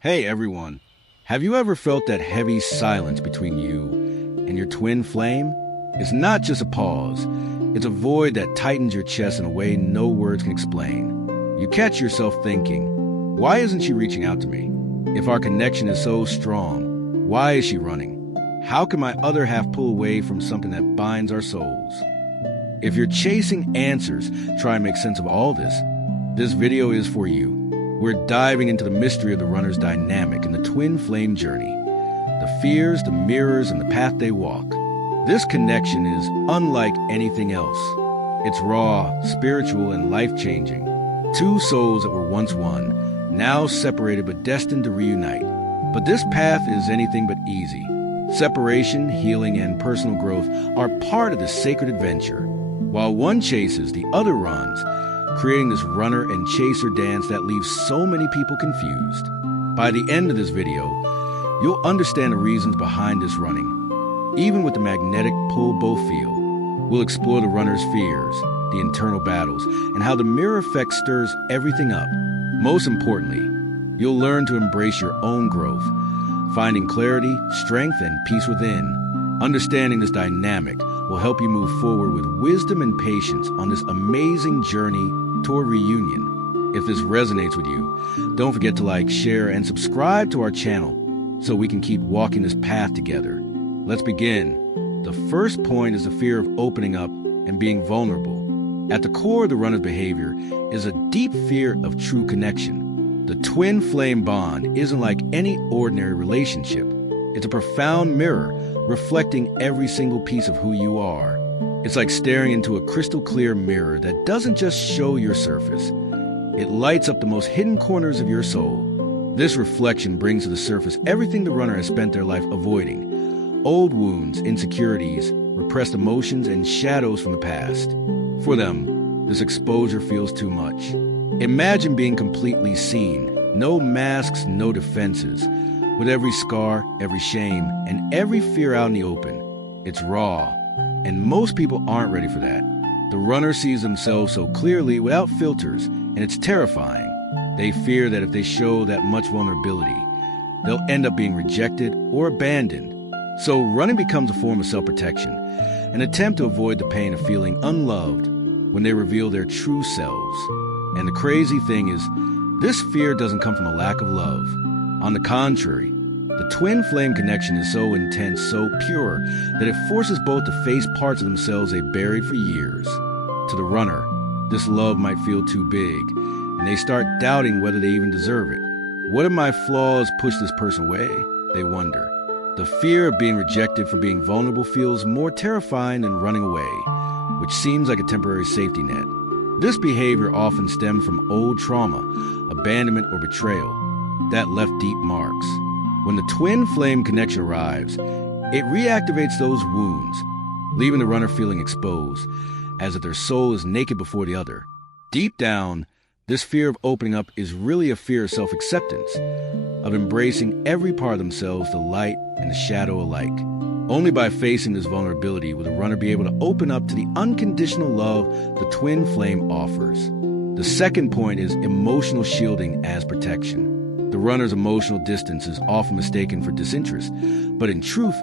Hey everyone, have you ever felt that heavy silence between you and your twin flame? It's not just a pause, it's a void that tightens your chest in a way no words can explain. You catch yourself thinking, why isn't she reaching out to me? If our connection is so strong, why is she running? How can my other half pull away from something that binds our souls? If you're chasing answers, try and make sense of all this video is for you. We're diving into the mystery of the runner's dynamic and the twin flame journey, the fears, the mirrors, and the path they walk. This connection is unlike anything else. It's raw, spiritual, and life-changing. Two souls that were once one, now separated but destined to reunite. But this path is anything but easy. Separation, healing, and personal growth are part of this sacred adventure. While one chases, the other runs, creating this runner and chaser dance that leaves so many people confused. By the end of this video, you'll understand the reasons behind this running. Even with the magnetic pull both feel, we'll explore the runner's fears, the internal battles, and how the mirror effect stirs everything up. Most importantly, you'll learn to embrace your own growth, finding clarity, strength, and peace within. Understanding this dynamic will help you move forward with wisdom and patience on this amazing journey toward reunion. If this resonates with you, don't forget to like, share, and subscribe to our channel so we can keep walking this path together. Let's begin. The first point is the fear of opening up and being vulnerable. At the core of the runner's behavior is a deep fear of true connection. The twin flame bond isn't like any ordinary relationship. It's a profound mirror reflecting every single piece of who you are. It's like staring into a crystal clear mirror that doesn't just show your surface. It lights up the most hidden corners of your soul. This reflection brings to the surface everything the runner has spent their life avoiding. Old wounds, insecurities, repressed emotions, and shadows from the past. For them, this exposure feels too much. Imagine being completely seen. No masks, no defenses. With every scar, every shame, and every fear out in the open. It's raw. And most people aren't ready for that. The runner sees themselves so clearly without filters, and it's terrifying. They fear that if they show that much vulnerability, they'll end up being rejected or abandoned. So running becomes a form of self-protection, an attempt to avoid the pain of feeling unloved when they reveal their true selves. And the crazy thing is, this fear doesn't come from a lack of love. On the contrary, the twin flame connection is so intense, so pure, that it forces both to face parts of themselves they buried for years. To the runner, this love might feel too big, and they start doubting whether they even deserve it. What if my flaws push this person away? They wonder. The fear of being rejected for being vulnerable feels more terrifying than running away, which seems like a temporary safety net. This behavior often stems from old trauma, abandonment, or betrayal that left deep marks. When the twin flame connection arrives, it reactivates those wounds, leaving the runner feeling exposed, as if their soul is naked before the other. Deep down, this fear of opening up is really a fear of self-acceptance, of embracing every part of themselves, the light and the shadow alike. Only by facing this vulnerability will the runner be able to open up to the unconditional love the twin flame offers. The second point is emotional shielding as protection. The runner's emotional distance is often mistaken for disinterest, but in truth,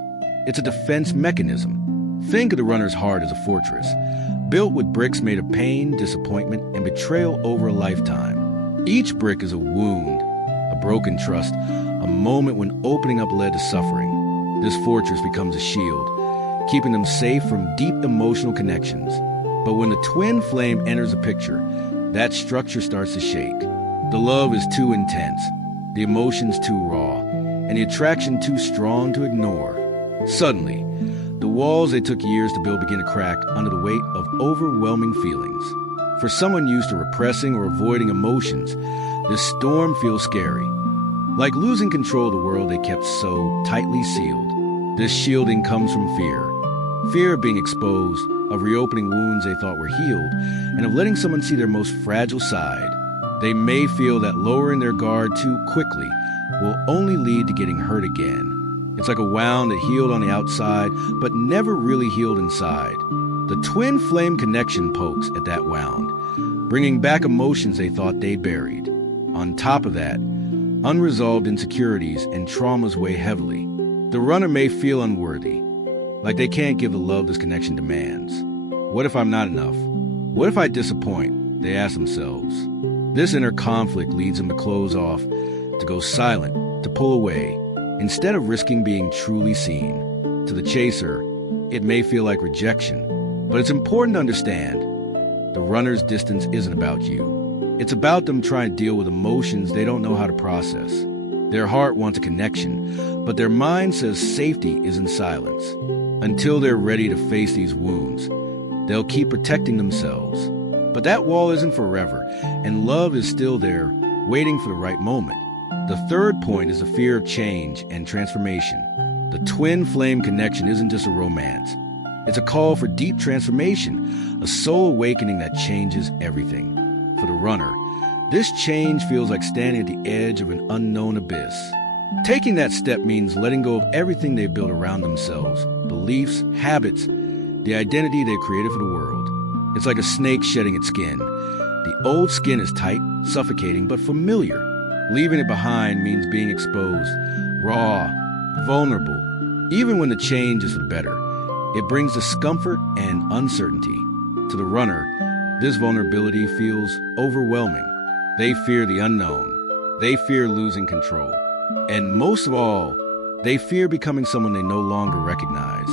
it's a defense mechanism. Think of the runner's heart as a fortress, built with bricks made of pain, disappointment, and betrayal over a lifetime. Each brick is a wound, a broken trust, a moment when opening up led to suffering. This fortress becomes a shield, keeping them safe from deep emotional connections. But when the twin flame enters the picture, that structure starts to shake. The love is too intense, the emotions too raw, and the attraction too strong to ignore. Suddenly, the walls they took years to build begin to crack under the weight of overwhelming feelings. For someone used to repressing or avoiding emotions, this storm feels scary. Like losing control of the world they kept so tightly sealed. This shielding comes from fear. Fear of being exposed, of reopening wounds they thought were healed, and of letting someone see their most fragile side. They may feel that lowering their guard too quickly will only lead to getting hurt again. It's like a wound that healed on the outside, but never really healed inside. The twin flame connection pokes at that wound, bringing back emotions they thought they buried. On top of that, Unresolved insecurities and traumas weigh heavily. The runner may feel unworthy, like they can't give the love this connection demands. What if I'm not enough? What if I disappoint? They ask themselves. This inner conflict leads them to close off, to go silent, to pull away, instead of risking being truly seen. To the chaser, it may feel like rejection, but it's important to understand the runner's distance isn't about you. It's about them trying to deal with emotions they don't know how to process. Their heart wants a connection, but their mind says safety is in silence. Until they're ready to face these wounds, they'll keep protecting themselves. But that wall isn't forever, and love is still there, waiting for the right moment. The third point is the fear of change and transformation. The twin flame connection isn't just a romance. It's a call for deep transformation, a soul awakening that changes everything. For the runner, this change feels like standing at the edge of an unknown abyss. Taking that step means letting go of everything they've built around themselves, beliefs, habits, the identity they've created for the world. It's like a snake shedding its skin. The old skin is tight, suffocating, but familiar. Leaving it behind means being exposed, raw, vulnerable. Even when the change is for the better, it brings discomfort and uncertainty. To the runner, this vulnerability feels overwhelming. They fear the unknown. They fear losing control. And most of all, they fear becoming someone they no longer recognize.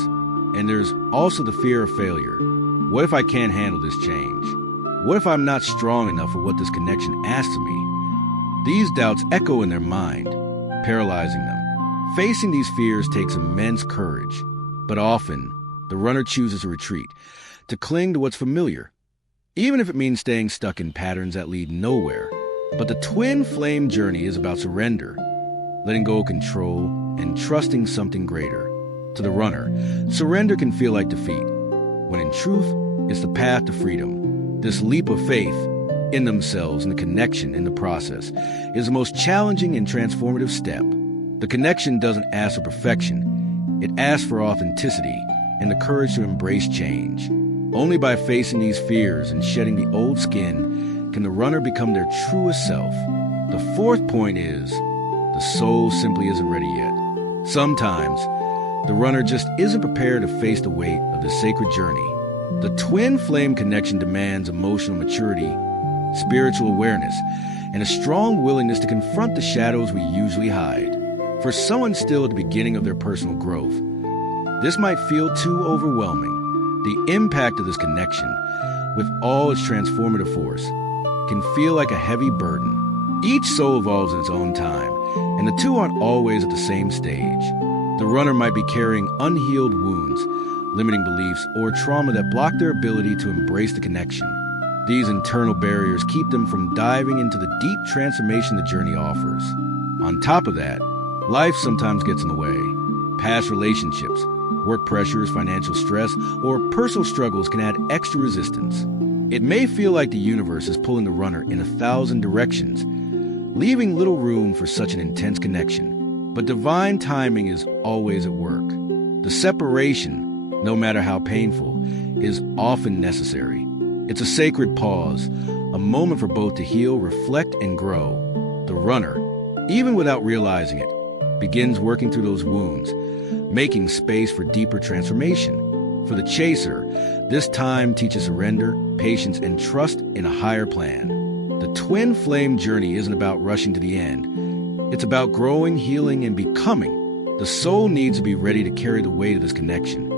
And there's also the fear of failure. What if I can't handle this change? What if I'm not strong enough for what this connection asks of me? These doubts echo in their mind, paralyzing them. Facing these fears takes immense courage, but often the runner chooses to retreat, to cling to what's familiar, even if it means staying stuck in patterns that lead nowhere. But the twin flame journey is about surrender, letting go of control and trusting something greater. To the runner, surrender can feel like defeat, when in truth, it's the path to freedom. This leap of faith in themselves and the connection in the process is the most challenging and transformative step. The connection doesn't ask for perfection. It asks for authenticity and the courage to embrace change. Only by facing these fears and shedding the old skin can the runner become their truest self. The fourth point is, the soul simply isn't ready yet. Sometimes, the runner just isn't prepared to face the weight of this sacred journey. The twin flame connection demands emotional maturity, spiritual awareness, and a strong willingness to confront the shadows we usually hide. For someone still at the beginning of their personal growth, this might feel too overwhelming. The impact of this connection, with all its transformative force, can feel like a heavy burden. Each soul evolves in its own time, and the two aren't always at the same stage. The runner might be carrying unhealed wounds, limiting beliefs, or trauma that block their ability to embrace the connection. These internal barriers keep them from diving into the deep transformation the journey offers. On top of that, life sometimes gets in the way. Past relationships, work pressures, financial stress, or personal struggles can add extra resistance. It may feel like the universe is pulling the runner in 1,000 directions, leaving little room for such an intense connection. But divine timing is always at work. The separation, no matter how painful, is often necessary. It's a sacred pause, a moment for both to heal, reflect, and grow. The runner, even without realizing it, begins working through those wounds, making space for deeper transformation. For the chaser, this time teaches surrender, patience, and trust in a higher plan. The twin flame journey isn't about rushing to the end. It's about growing, healing, and becoming. The soul needs to be ready to carry the weight of this connection,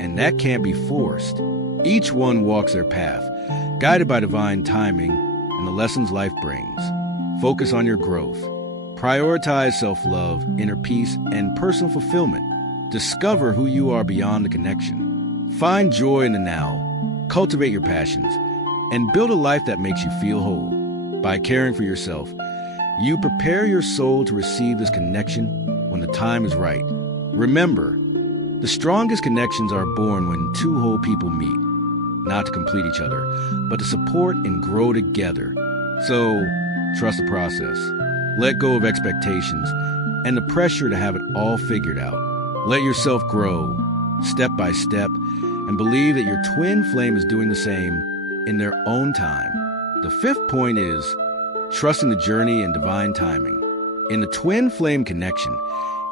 and that can't be forced. Each one walks their path, guided by divine timing and the lessons life brings. Focus on your growth. Prioritize self-love, inner peace, and personal fulfillment. Discover who you are beyond the connection. Find joy in the now. Cultivate your passions, and build a life that makes you feel whole. By caring for yourself, you prepare your soul to receive this connection when the time is right. Remember, the strongest connections are born when two whole people meet, not to complete each other, but to support and grow together. So, trust the process. Let go of expectations and the pressure to have it all figured out. Let yourself grow, step by step, and believe that your twin flame is doing the same in their own time. The fifth point is trusting the journey and divine timing. In the twin flame connection,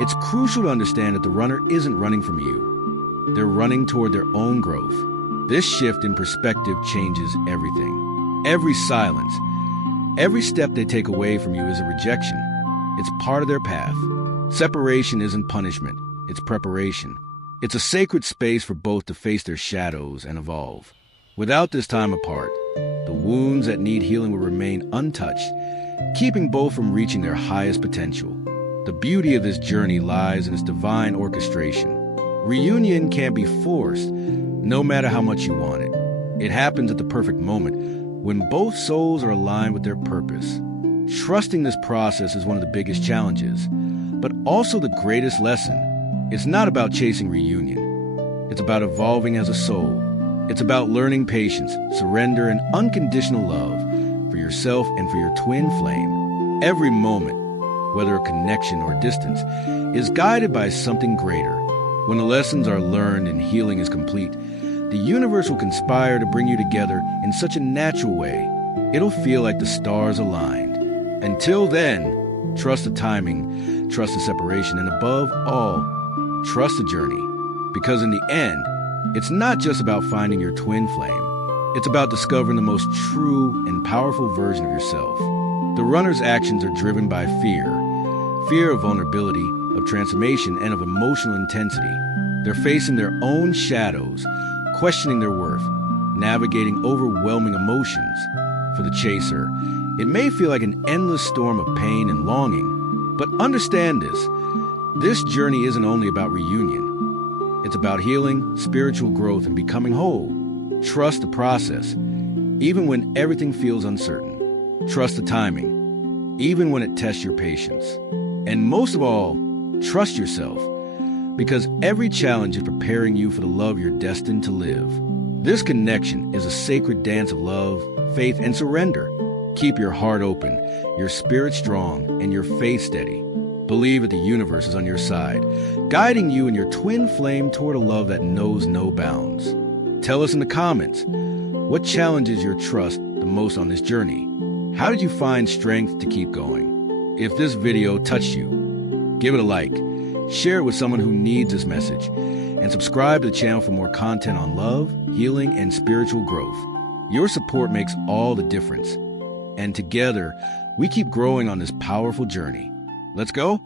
it's crucial to understand that the runner isn't running from you. They're running toward their own growth. This shift in perspective changes everything. Every silence, every step they take away from you is a rejection. It's part of their path. Separation isn't punishment, it's preparation. It's a sacred space for both to face their shadows and evolve. Without this time apart, the wounds that need healing will remain untouched, keeping both from reaching their highest potential. The beauty of this journey lies in its divine orchestration. Reunion can't be forced, no matter how much you want it. It happens at the perfect moment, when both souls are aligned with their purpose. Trusting this process is one of the biggest challenges, but also the greatest lesson. It's not about chasing reunion. It's about evolving as a soul. It's about learning patience, surrender, and unconditional love for yourself and for your twin flame. Every moment, whether a connection or distance, is guided by something greater. When the lessons are learned and healing is complete, the universe will conspire to bring you together in such a natural way. It'll feel like the stars aligned. Until then, trust the timing, trust the separation, and above all, trust the journey. Because in the end, it's not just about finding your twin flame. It's about discovering the most true and powerful version of yourself. The runner's actions are driven by fear of vulnerability, of transformation, and of emotional intensity. They're facing their own shadows, questioning their worth, navigating overwhelming emotions. For the chaser, it may feel like an endless storm of pain and longing. But understand this journey isn't only about reunion. It's about healing, spiritual growth, and becoming whole. Trust the process, even when everything feels uncertain. Trust the timing, even when it tests your patience. And most of all, trust yourself, because every challenge is preparing you for the love you're destined to live. This connection is a sacred dance of love, faith, and surrender. Keep your heart open, your spirit strong, and your faith steady. Believe that the universe is on your side, guiding you and your twin flame toward a love that knows no bounds. Tell us in the comments, what challenges your trust the most on this journey? How did you find strength to keep going? If this video touched you, give it a like, share it with someone who needs this message, and subscribe to the channel for more content on love, healing, and spiritual growth. Your support makes all the difference. And together, we keep growing on this powerful journey. Let's go.